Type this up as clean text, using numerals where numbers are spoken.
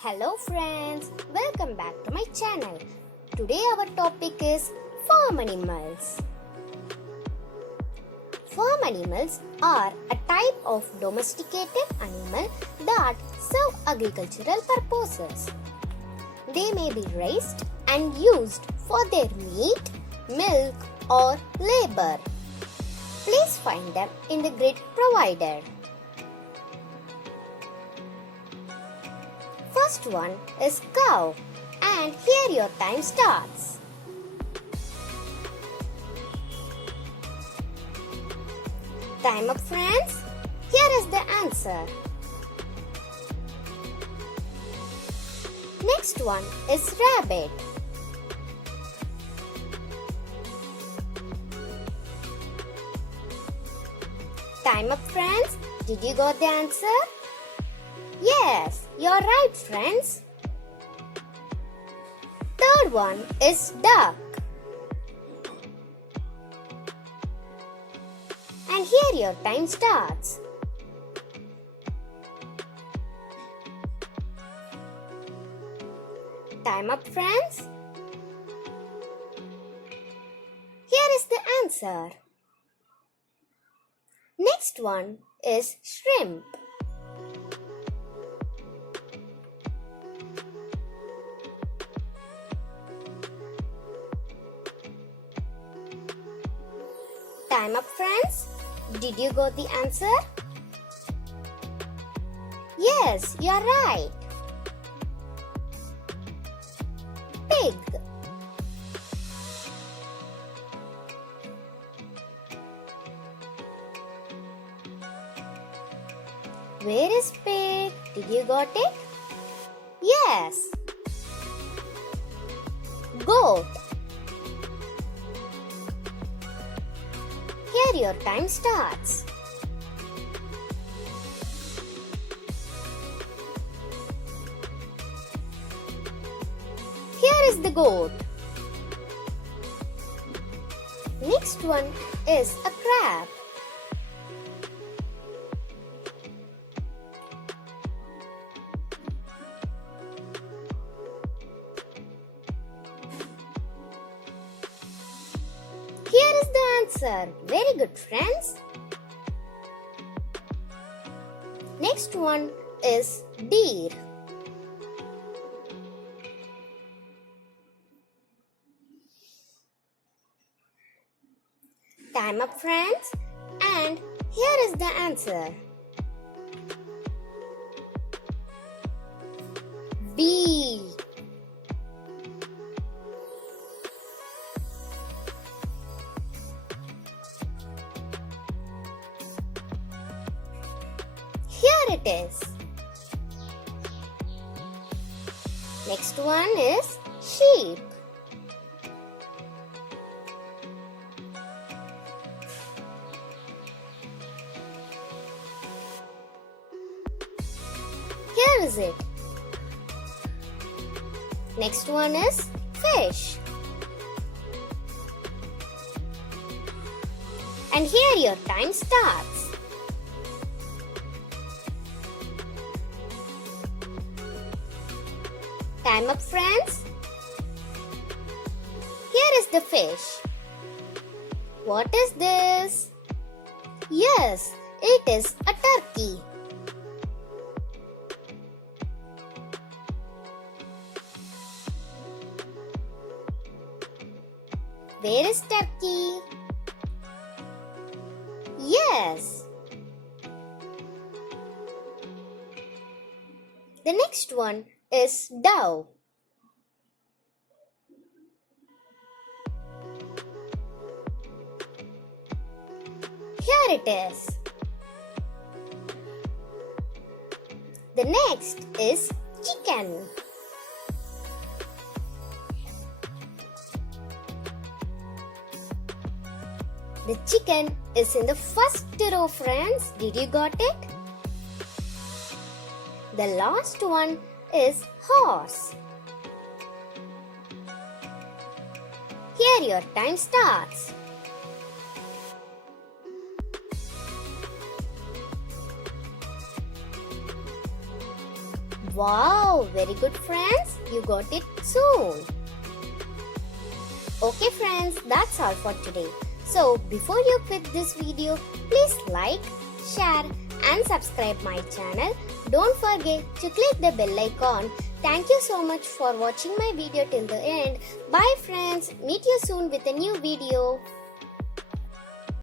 Hello friends, welcome back to my channel. Today our topic is farm animals. Farm animals are a type of domesticated animal that serve agricultural purposes. They may be raised and used for their meat, milk or labor. Please find them in the grid provided. First one is cow, and here your time starts. Time up friends, here is the answer. Next one is rabbit. Time up friends, did you got the answer? Yes, you're right friends. Third one is duck. And here your time starts. Time up friends. Here is the answer. Next one is shrimp. Time up friends. Did you got the answer? Yes, you are right. Pig. Where is pig? Did you got it? Yes. Goat. Here your time starts. Here is the goat. Next one is a crab. Here is the answer. Very good, friends. Next one is deer. Time up, friends. And here is the answer. Bee. Here it is. Next one is sheep. Here is it. Next one is fish. And here your time starts. Time up, friends. Here is the fish. What is this? Yes, it is a turkey. Where is turkey? Yes. The next one is dove. Here it is. The next is chicken. The chicken is in the first row, friends. Did you got it? The last one is horse. Here your time starts. Wow, very good friends. You got it soon. Okay friends, that's all for today. So before you quit this video, please like, share and subscribe my channel. Don't forget to click the bell icon. Thank you so much for watching my video till the end. Bye friends. Meet you soon with a new video.